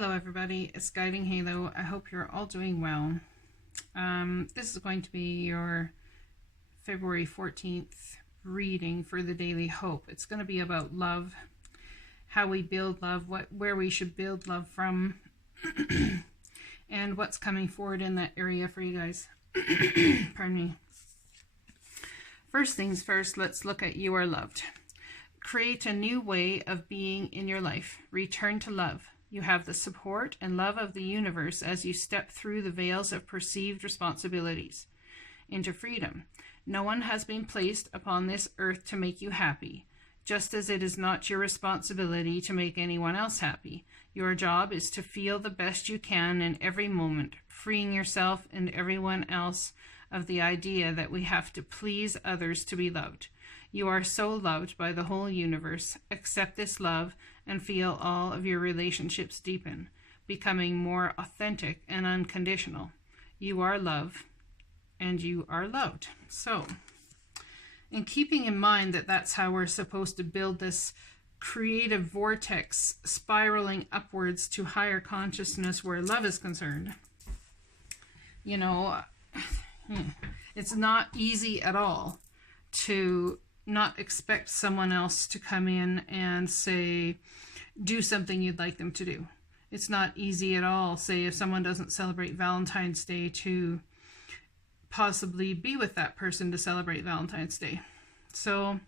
Hello everybody, it's Guiding Halo. I hope you're all doing well. This is going to be your February 14th reading for the Daily Hope. It's going to be about love, how we build love, where we should build love from, and what's coming forward in that area for you guys. Pardon me. First things first, let's look at you are loved. Create a new way of being in your life. Return to love. You have the support and love of the universe as you step through the veils of perceived responsibilities into freedom. No one has been placed upon this earth to make you happy, just as it is not your responsibility to make anyone else happy. Your job is to feel the best you can in every moment, freeing yourself and everyone else of the idea that we have to please others to be loved. You are so loved by the whole universe. Accept this love and feel all of your relationships deepen, becoming more authentic and unconditional. You are love and you are loved. So, in keeping in mind that that's how we're supposed to build this creative vortex spiraling upwards to higher consciousness where love is concerned, you know, it's not easy at all to not expect someone else to come in and say, do something you'd like them to do. It's not easy at all, say, if someone doesn't celebrate Valentine's Day, to possibly be with that person to celebrate Valentine's Day. So,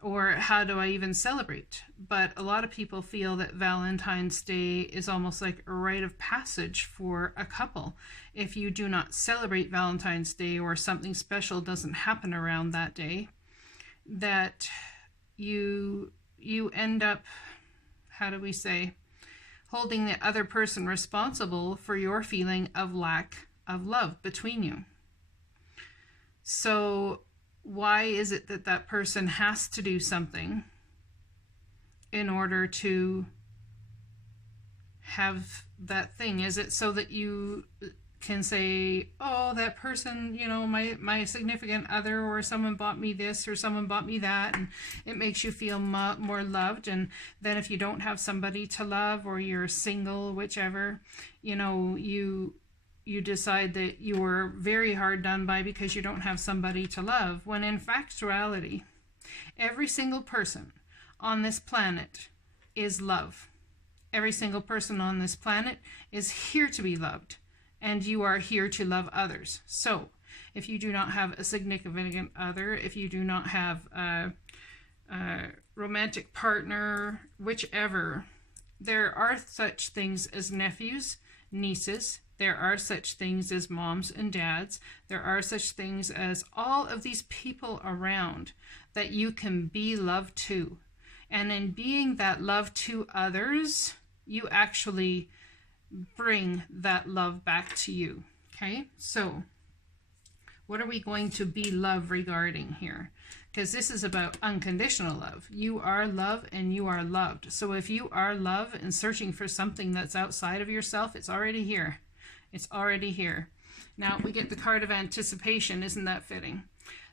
or how do I even celebrate? But a lot of people feel that Valentine's Day is almost like a rite of passage for a couple. If you do not celebrate Valentine's Day or something special doesn't happen around that day, that you end up, how do we say, holding the other person responsible for your feeling of lack of love between you. So why is it that that person has to do something in order to have that thing? Is it so that you can say, oh, that person, you know, my significant other, or someone bought me this or someone bought me that, and it makes you feel more loved? And then if you don't have somebody to love, or you're single, whichever, you know, you decide that you were very hard done by because you don't have somebody to love, when in factuality, every single person on this planet is love. Every single person on this planet is here to be loved. And you are here to love others. So, if you do not have a significant other, if you do not have a romantic partner, whichever, there are such things as nephews, nieces. There are such things as moms and dads. There are such things as all of these people around that you can be love to. And in being that love to others, you actually bring that love back to you. Okay, so what are we going to be love regarding here? Because this is about unconditional love. You are love and you are loved. So if you are love and searching for something that's outside of yourself, it's already here. It's already here. Now we get the card of anticipation. Isn't that fitting?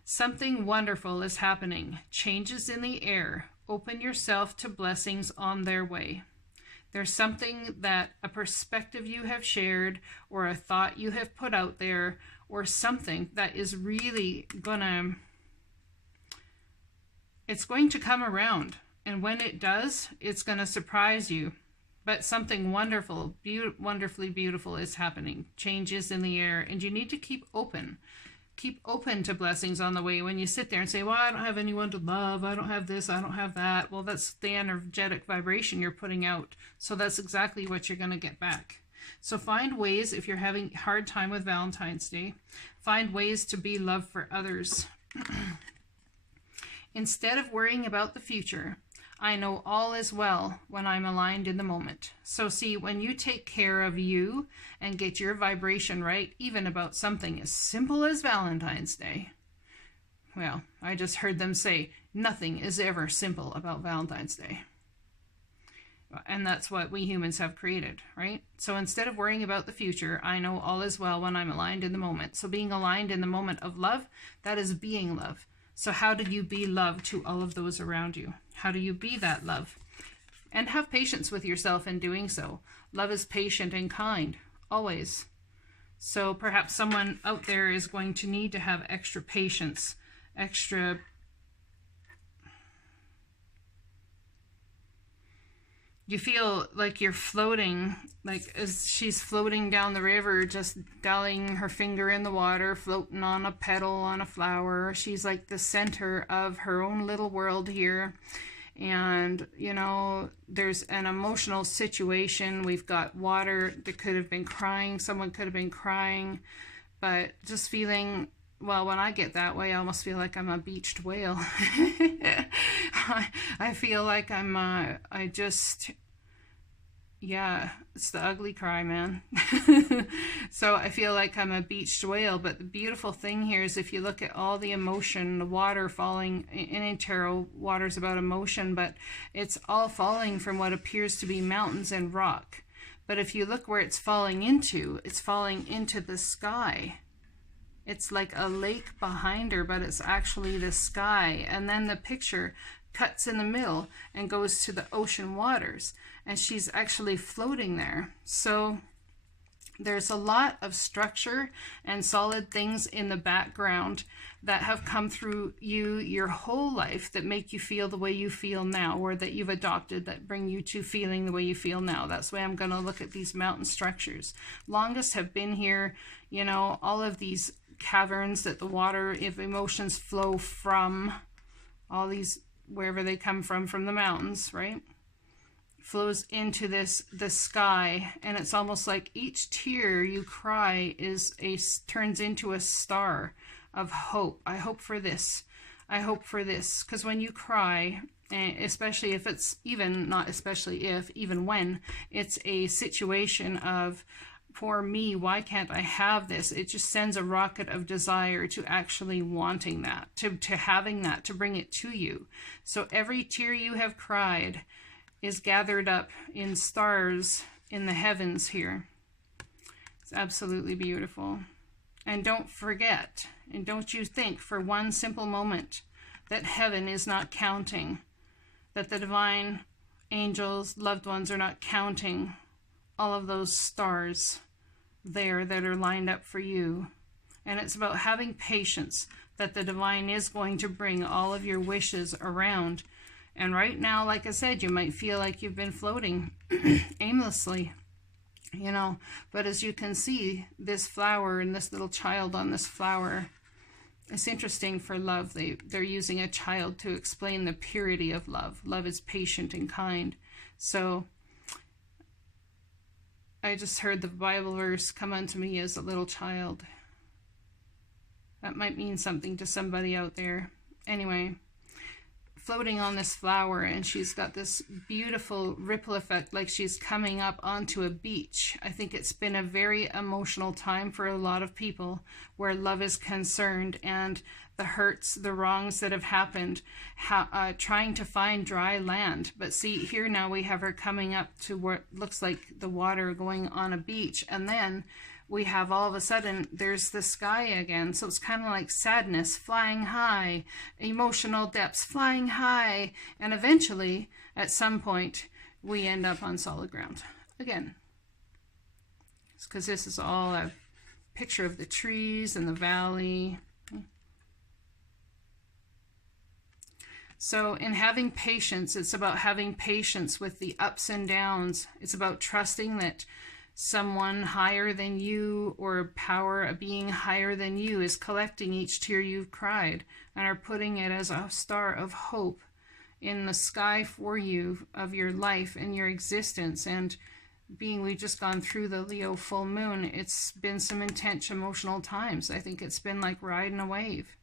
Something wonderful is happening. Changes in the air. Open yourself to blessings on their way. There's something that a perspective you have shared, or a thought you have put out there, or something that is really it's going to come around. And when it does, it's going to surprise you. But something wonderful, wonderfully beautiful is happening. Changes in the air. And you need to keep open. Keep open to blessings on the way. When you sit there and say, well, I don't have anyone to love, I don't have this, I don't have that. Well, that's the energetic vibration you're putting out. So that's exactly what you're going to get back. So find ways, if you're having a hard time with Valentine's Day, find ways to be love for others. Instead of worrying about the future, I know all is well when I'm aligned in the moment. So see, when you take care of you and get your vibration right, even about something as simple as Valentine's Day, well, I just heard them say, nothing is ever simple about Valentine's Day. And that's what we humans have created, right? So instead of worrying about the future, I know all is well when I'm aligned in the moment. So being aligned in the moment of love, that is being love. So how do you be love to all of those around you? How do you be that love? And have patience with yourself in doing so. Love is patient and kind, always. So perhaps someone out there is going to need to have extra patience, extra... You feel like you're floating, like as she's floating down the river, just dulling her finger in the water, floating on a petal on a flower. She's like the center of her own little world here. And, you know, there's an emotional situation. We've got water that could have been crying. Someone could have been crying. But just feeling, well, when I get that way, I almost feel like I'm a beached whale. I feel like I'm, yeah, it's the ugly cry, man. So I feel like I'm a beached whale. But the beautiful thing here is if you look at all the emotion, the water falling, in tarot, water's about emotion, but it's all falling from what appears to be mountains and rock. But if you look where it's falling into the sky. It's like a lake behind her, but it's actually the sky. And then the picture cuts in the middle and goes to the ocean waters. And she's actually floating there. So there's a lot of structure and solid things in the background that have come through you your whole life that make you feel the way you feel now, or that you've adopted that bring you to feeling the way you feel now. That's why I'm going to look at these mountain structures. Longest have been here, you know, all of these caverns that the water, if emotions flow from, all these, wherever they come from the mountains, right? Flows into the sky, and it's almost like each tear you cry turns into a star of hope. I hope for this. I hope for this. Because when you cry, especially if it's even, not especially if, even when it's a situation of, for me, why can't I have this? It just sends a rocket of desire to actually wanting that, to having that, to bring it to you. So every tear you have cried is gathered up in stars in the heavens here. It's absolutely beautiful. And don't forget, and don't you think for one simple moment that heaven is not counting, that the divine angels, loved ones are not counting all of those stars there that are lined up for you. And it's about having patience that the divine is going to bring all of your wishes around. And right now, like I said, you might feel like you've been floating aimlessly, you know. But as you can see, this flower and this little child on this flower, it's interesting for love. They're using a child to explain the purity of love. Love is patient and kind. So I just heard the Bible verse, come unto me as a little child. That might mean something to somebody out there. Anyway, floating on this flower, and she's got this beautiful ripple effect like she's coming up onto a beach. I think it's been a very emotional time for a lot of people where love is concerned, and the hurts, the wrongs that have happened, trying to find dry land. But see, here now we have her coming up to what looks like the water going on a beach, and then we have all of a sudden there's the sky again. So it's kind of like sadness flying high, emotional depths flying high, and eventually at some point we end up on solid ground again. It's because this is all a picture of the trees and the valley. So in having patience, it's about having patience with the ups and downs. It's about trusting that someone higher than you, or a power, a being higher than you, is collecting each tear you've cried and are putting it as a star of hope in the sky for you, of your life and your existence. And being we've just gone through the Leo full moon, it's been some intense emotional times. I think it's been like riding a wave.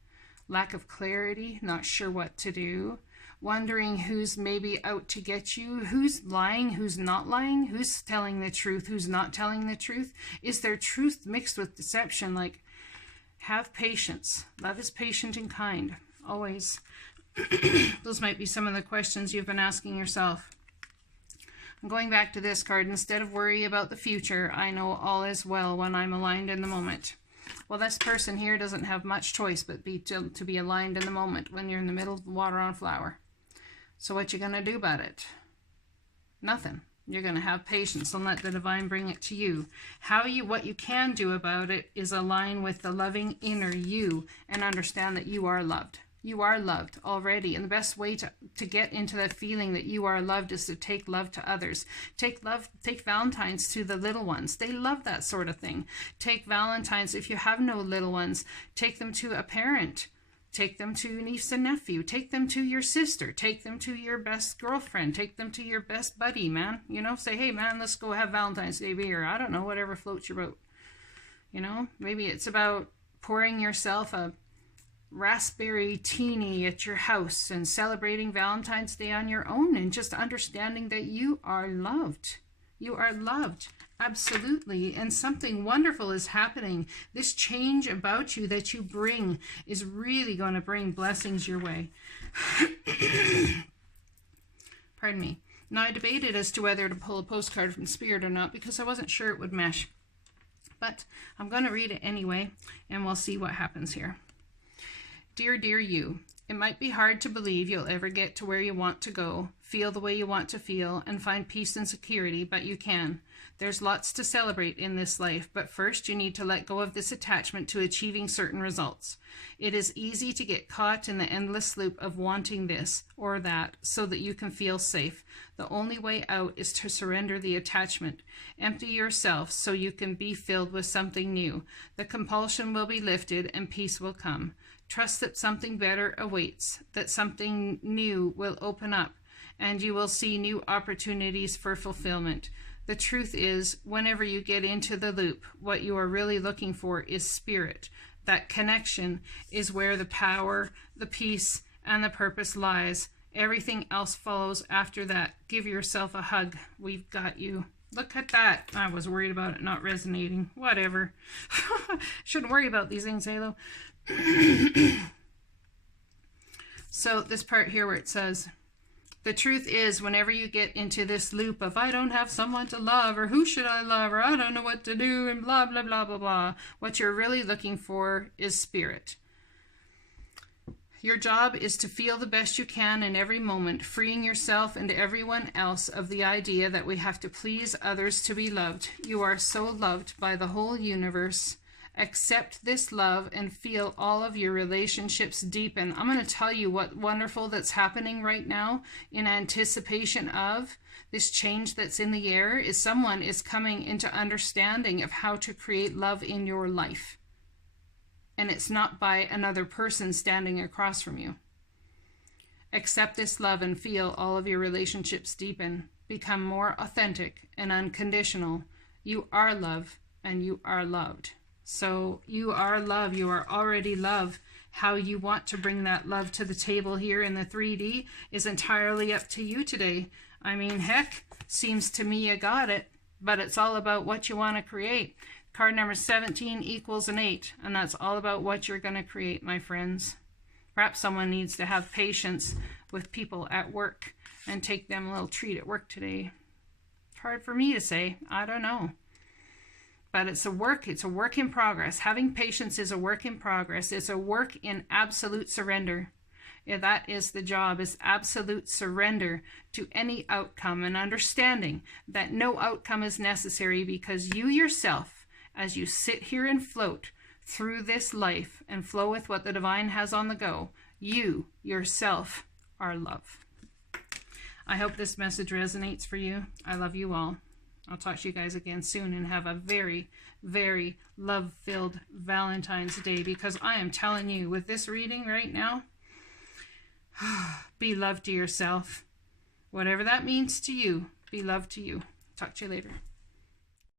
Lack of clarity, not sure what to do, wondering who's maybe out to get you, who's lying, who's not lying, who's telling the truth, who's not telling the truth. Is there truth mixed with deception? Like, have patience. Love is patient and kind, always. Those might be some of the questions you've been asking yourself. I'm going back to this card. Instead of worry about the future, I know all is well when I'm aligned in the moment. Well, this person here doesn't have much choice but to be aligned in the moment when you're in the middle of the water on a flower. So what you gonna do about it? Nothing. You're going to have patience and let the divine bring it to you. What you can do about it is align with the loving inner you and understand that you are loved. You are loved already. And the best way to get into that feeling that you are loved is to take love to others. Take Valentines to the little ones. They love that sort of thing. Take Valentines, if you have no little ones, take them to a parent. Take them to niece and nephew. Take them to your sister. Take them to your best girlfriend. Take them to your best buddy, man. You know, say, hey, man, let's go have Valentine's Day beer. I don't know, whatever floats your boat. You know, maybe it's about pouring yourself a raspberry teeny at your house and celebrating Valentine's Day on your own and just understanding that you are loved. You are loved. Absolutely. And something wonderful is happening. This change about you that you bring is really going to bring blessings your way. Pardon me. Now, I debated as to whether to pull a postcard from Spirit or not because I wasn't sure it would mesh. But I'm going to read it anyway, and we'll see what happens here. Dear, dear you, it might be hard to believe you'll ever get to where you want to go, feel the way you want to feel, and find peace and security, but you can. There's lots to celebrate in this life, but first you need to let go of this attachment to achieving certain results. It is easy to get caught in the endless loop of wanting this or that so that you can feel safe. The only way out is to surrender the attachment. Empty yourself so you can be filled with something new. The compulsion will be lifted and peace will come. Trust that something better awaits, that something new will open up, and you will see new opportunities for fulfillment. The truth is, whenever you get into the loop, what you are really looking for is spirit. That connection is where the power, the peace, and the purpose lies. Everything else follows after that. Give yourself a hug. We've got you. Look at that. I was worried about it not resonating. Whatever. Shouldn't worry about these things, Halo. So this part here where it says, the truth is, whenever you get into this loop of I don't have someone to love, or who should I love, or I don't know what to do, and blah, blah, blah, blah, blah, what you're really looking for is spirit. Your job is to feel the best you can in every moment, freeing yourself and everyone else of the idea that we have to please others to be loved. You are so loved by the whole universe. Accept this love and feel all of your relationships deepen. I'm going to tell you what wonderful that's happening right now in anticipation of this change that's in the air is someone is coming into understanding of how to create love in your life. And it's not by another person standing across from you. Accept this love and feel all of your relationships deepen. Become more authentic and unconditional. You are love and you are loved. So you are love. You are already love. How you want to bring that love to the table here in the 3D is entirely up to you today. I mean, heck, seems to me you got it, but it's all about what you want to create. Card number 17 equals an 8, and that's all about what you're going to create, my friends. Perhaps someone needs to have patience with people at work and take them a little treat at work today. It's hard for me to say. I don't know. But it's a work in progress. Having patience is a work in progress. It's a work in absolute surrender. Yeah, that is the job, is absolute surrender to any outcome and understanding that no outcome is necessary because you yourself, as you sit here and float through this life and flow with what the divine has on the go, you yourself are love. I hope this message resonates for you. I love you all. I'll talk to you guys again soon and have a very, very love-filled Valentine's Day, because I am telling you, with this reading right now, be love to yourself. Whatever that means to you, be love to you. Talk to you later.